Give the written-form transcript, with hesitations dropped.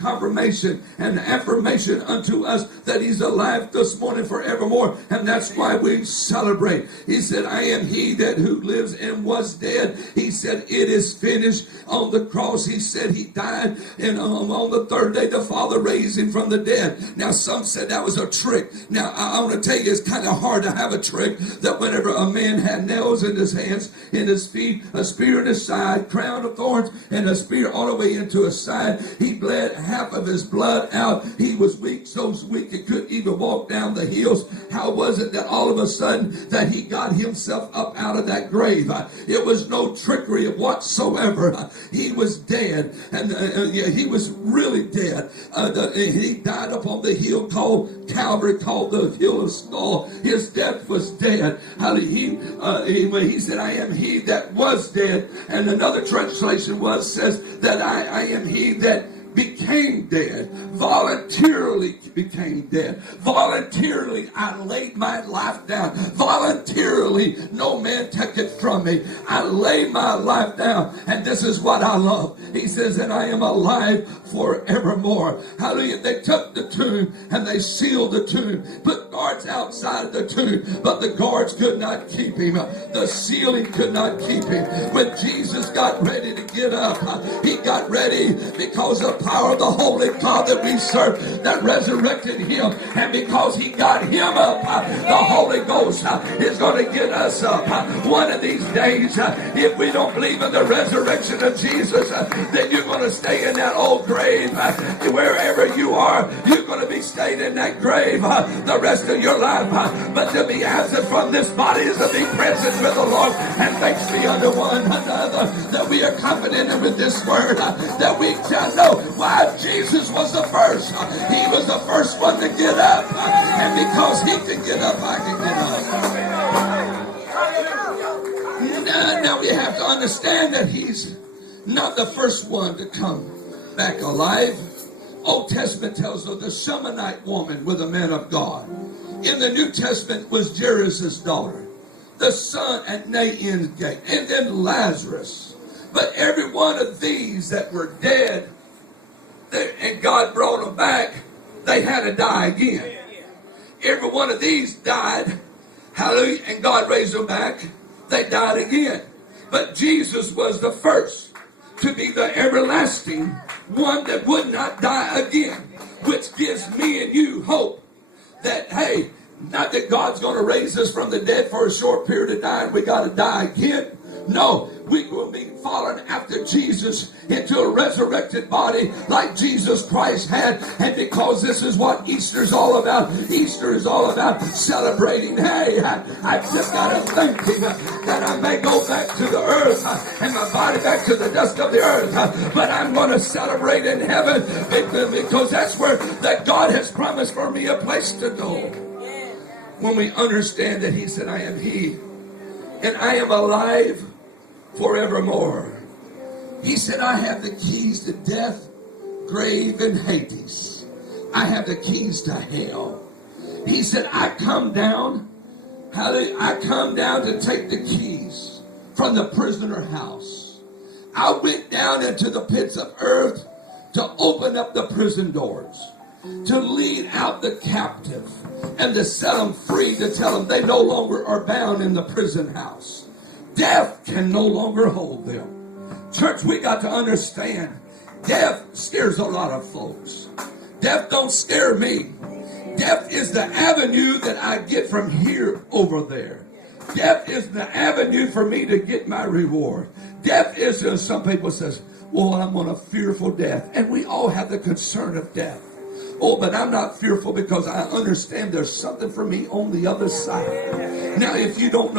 confirmation and affirmation unto us that he's alive this morning forevermore. And that's why we celebrate. He said, I am he that who lives and was dead. He said, it is finished. On the cross, he said he died. And on the third day, the Father raised him from the dead. Now, some said that was a trick. Now, I want to tell you, it's kind of hard to have a trick that whenever a man had nails in his hands, in his feet, a spear in his side, crown of thorns, and a spear all the way into his side, he bled half of his blood out. He was weak, so weak he couldn't even walk down the hills. How was it that all of a sudden that he got himself up out of that grave? It was no trickery whatsoever. He was dead, and he was really dead. He died upon the hill called Calvary, called the Hill of Skull. His death was dead. He said, I am he that was dead. And another translation says that I am he that became dead, voluntarily became dead. Voluntarily, I laid my life down. Voluntarily, no man took it from me. I laid my life down, and this is what I love. He says that I am alive forevermore. Hallelujah. They took the tomb and they sealed the tomb, put guards outside of the tomb, but the guards could not keep him. The sealing could not keep him. When Jesus got ready to get up, he got ready because the power of the Holy God that we serve that resurrected him, and because he got him up, the Holy Ghost is going to get us up one of these days. If we don't believe in the resurrection of Jesus, then you're going to stay in that old grave. Wherever you are, you're going to be staying in that grave the rest of your life. But to be absent from this body is to be present with the Lord. And thanks be unto one another that we are confident with this word, that we shall know why Jesus was the first. He was the first one to get up. And because he can get up, I can get up. Now we have to understand that he's not the first one to come back alive. Old Testament tells of the Shunammite woman with a man of God. In the New Testament was Jairus' daughter, the son at Nain's gate, and then Lazarus. But every one of these that were dead, and God brought them back, they had to die again. Every one of these died, hallelujah, and God raised them back. They died again. But Jesus was the first to be the everlasting one that would not die again, which gives me and you hope that, hey, not that God's going to raise us from the dead for a short period of time, we got to die again. No, we will be following after Jesus into a resurrected body like Jesus Christ had. And because this is what Easter is all about. Easter is all about celebrating. Hey, I just got to thank him that I may go back to the earth and my body back to the dust of the earth. But I'm going to celebrate in heaven because that's where that God has promised for me a place to go. When we understand that he said, I am he, and I am alive forevermore. He said, I have the keys to death, grave, and Hades. I have the keys to hell. He said, I come down, hallelujah, I come down to take the keys from the prisoner house. I went down into the pits of earth to open up the prison doors, to lead out the captive, and to set them free, to tell them they no longer are bound in the prison house. Death can no longer hold them. Church, we got to understand, death scares a lot of folks. Death don't scare me. Death is the avenue that I get from here over there. Death is the avenue for me to get my reward. Death is, as some people says, well, I'm on a fearful death. And we all have the concern of death. Oh, but I'm not fearful because I understand there's something for me on the other side. Now, if you don't know